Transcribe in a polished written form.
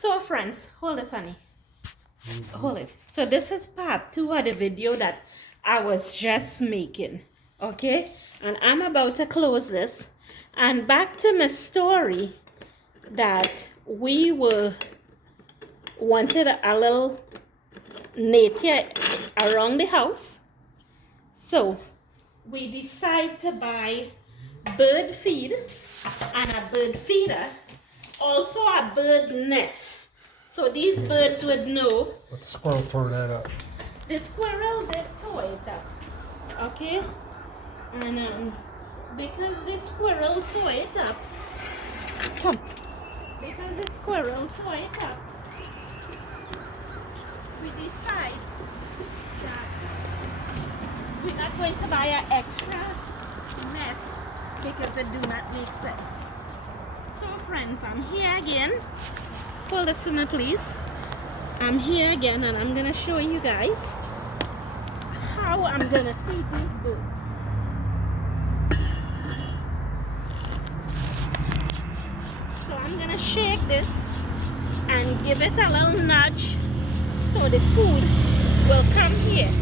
So friends, hold it, honey. Hold it. So this is part 2 of the video that I was just making. Okay? And I'm about to close this. And back to my story that we wanted a little nature around the house. So we decided to buy bird feed and a bird feeder, also a bird nest, so these birds would know. But the squirrel tore that up. The squirrel did tore it up, okay? And because the squirrel tore it up, because the squirrel tore it up, we decide that we're not going to buy an extra nest because it do not make sense. So friends, I'm here again. Hold it to me, please. I'm here again and I'm gonna show you guys how I'm gonna feed these birds. So I'm gonna shake this and give it a little nudge so the food will come here.